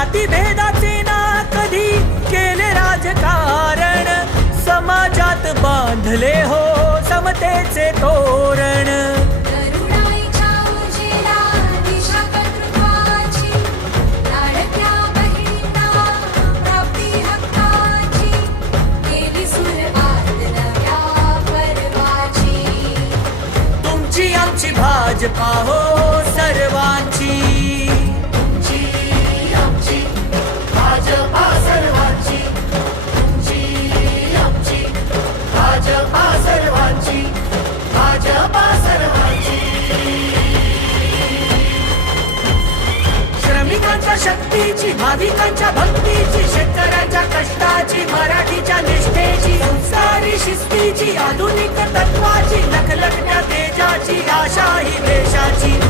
जाती भेदाचे ना कधी केले राजकारण? समाजात बांधले हो समतेचे तोरण. करुणाईच्या उजेला दिशा श्रमिकांच्या शक्तीची भाविकांच्या भक्तीची शेतकऱ्यांच्या कष्टाची मराठीच्या निष्ठेची सारी शिस्तीची आधुनिक तत्वाची लखलखण्या तेजाची आशा ही देशाची.